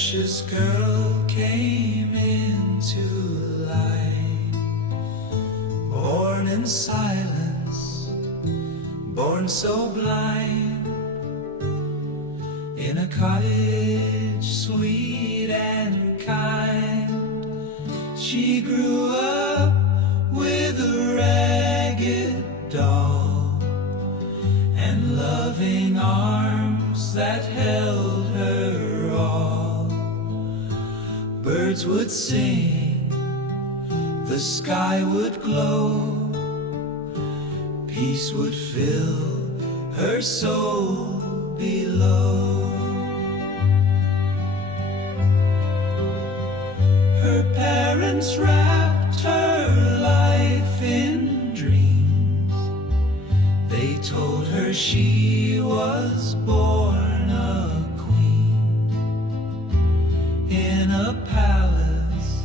precious girl came into light, born in silence, born so blind, in a cottage sweet and kind. She grew up with a ragged doll and loving arms that held her all. Birds would sing, the sky would glow, peace would fill her soul below. Her parents wrapped her life in dreams. They told her she was born a queen in a palace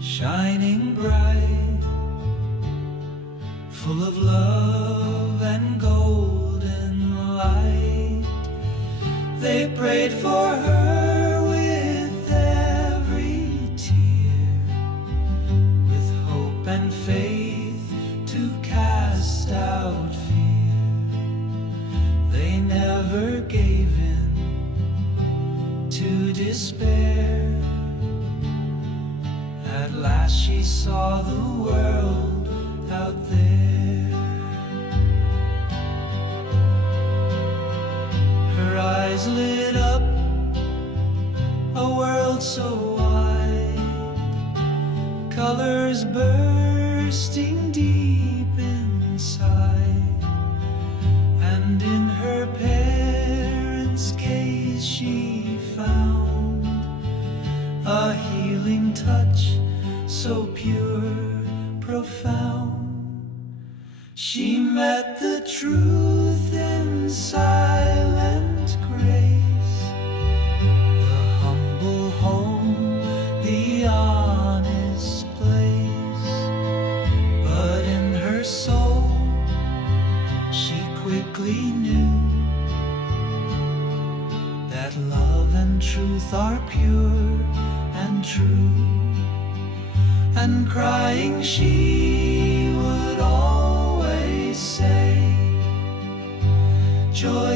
shining bright, full of love and golden light. They prayed for her with every tear, with hope and faith to cast out fear. They never gave in to despair. At last she saw the world out there. Her eyes lit up a world so wide, colors bursting deep inside. And in her parents' gaze she found a healing touch so pure, profound. She met the truth in silent grace, the humble home, the honest place. But in her soul she quickly knew that love and truth are pure and true. And crying she would always say, joy